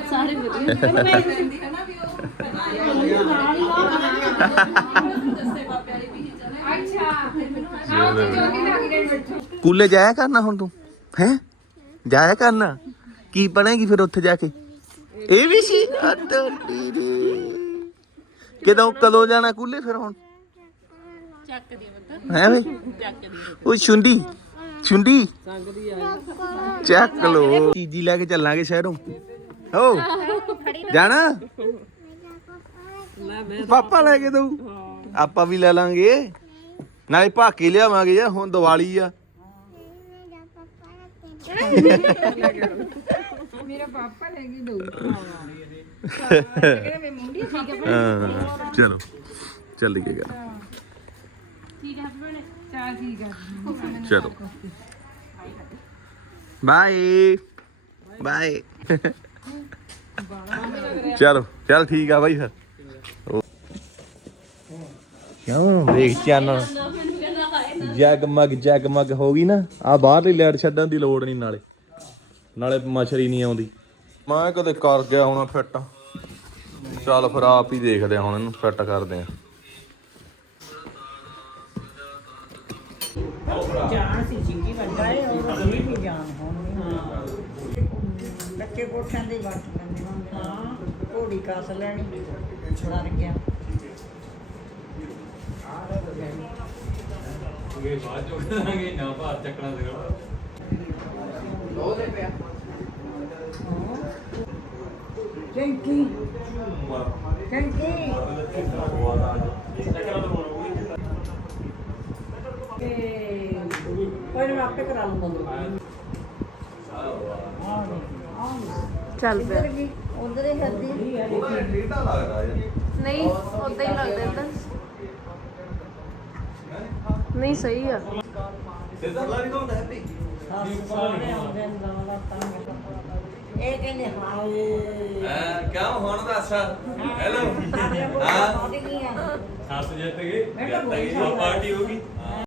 ਸਾਰੇ ਵਧੀਆ। ਤੇ ਚੌਂਕੀ ਲੱਗ ਗਈ ਬੈਠੋ ਸਕੂਲੇ ਜਾਇਆ ਕਰਨਾ ਹੁਣ ਤੂੰ? ਹੈ? ਜਾਇਆ ਕਰਨਾ? ਕੀ ਬਣੇਗੀ ਫਿਰ ਉੱਥੇ ਜਾ ਕੇ? ਇਹ ਵੀ ਸੀ? ਕਿਦੋਂ ਕਦੋਂ ਜਾਣਾ ਸਕੂਲੇ ਫਿਰ ਹੁਣ? ਚੱਕ ਦੀ ਬੱਤਾ ਹੈ ਵੇ ਚੱਕ ਦੀ ਉਹ ਛੁੰਡੀ ਛੁੰਡੀ। ਚੱਕ ਲੋ ਚੀਜੀ ਲੈ ਕੇ ਚੱਲਾਂਗੇ ਸ਼ਹਿਰੋਂ। ਹੋ ਜਾਣਾ? ਪਾਪਾ ਲੈ ਕੇ ਦਊ। ਆਪਾਂ ਵੀ ਲੈ ਲਾਂਗੇ। ਨਾਲੇ ਭਾਕੇ ਲਿਆਵਾਂਗੇ ਯਾਰ ਹੁਣ ਦੀਵਾਲੀ ਆ। ਮੇਰਾ ਪਾਪਾ ਲੈ ਕੇ ਦਊ। ਕਹਿੰਦੇ ਮੈਂ ਮੁੰਡੀ ਠੀਕ ਹੈ ਹਾਂ ਚਲੋ ਚੱਲੀਏ ਗਾ ਠੀਕ ਹੈ ਠੀਕ ਹੈ ਚਲੋ। ਬਾਏ। ਬਾਏ। ਚਲੋ ਚਲ ਠੀਕ ਆ ਬਾਈ ਫਿਰ। ਓ। ਕਿਉਂ? ਵੇਖ ਚੈਨਲ। ਜਗਮਗ ਜਗਮਗ ਹੋ ਗਈ ਨਾ। ਆ ਬਾਹਰਲੀ ਲਾਈਟ ਛੱਡਣ ਦੀ ਲੋੜ ਨਹੀਂ ਨਾਲੇ। ਨਾਲੇ ਮਛਰੀ ਨਹੀਂ ਆਉਂਦੀ। ਮੈਂ ਕਦੇ ਕਰ ਗਿਆ ਹੋਣਾ ਫਿੱਟ। ਚੱਲ ਫਿਰ ਆਪ ਹੀ ਦੇਖਦੇ ਹਾਂ ਹੁਣ ਇਹਨੂੰ ਫਿੱਟ ਕਰਦੇ ਆ ਜਾਨ ਸੀ ਜਿੰਗੀ ਵੱਡਾ ਹੈ ਉਹ ਵੀ ਵੀ ਜਾਨ ਹੋਣੀ ਬੱਚੇ ਕੋਠਿਆਂ ਦੇ ਵਰਤ ਲੈਂਦੇ ਹੁੰਦੇ ਹਾਂ। ਘੋੜੀ ਕਾਸ ਲੈਣੀ ਡਰ ਗਿਆ। ਗਏ ਬਾਅਦ ਚੋਂ ਕਰਾਂਗੇ ਨਾ ਭਾਰ ਚੱਕਣਾ ਸੀਗਾ ਚੰਕੀ ਚੰਕੀ ਕੋਈ ਨਾ ਆਪੇ ਕਰਾ ਲੂੰਗਾ ਚੱਲ ਪਿਆ ਉਧਰ ਹੀ ਹੱਦੀ ਉਹਦਾ ਟੇਢਾ ਲੱਗਦਾ ਯਾਰ ਨਹੀਂ ਉਦਾਂ ਹੀ ਲੱਗਦਾ ਇਦਾਂ। ਨਹੀਂ ਸਹੀ ਆ। ਸਿੱਧਾ ਲਾ ਵੀ ਹੁੰਦਾ ਹੈਪੀ। ਸਾਰੇ ਆਉਂਦੇ ਨੇ ਦਵਾ ਇਹ ਕਹਿੰਦੇ ਹਾਏ। ਹਾਂ ਕਿਉਂ? ਹੁਣ ਦੱਸ। ਹੈਲੋ ਹਾਂ। ਹਾਂ ਆ ਗਈ ਆ। ਸੱਤ ਜਿੱਤ ਗਏ ਮੈਂ ਤਾਂ ਬੋਲੀ ਪਾਰਟੀ ਹੋ ਗਈ।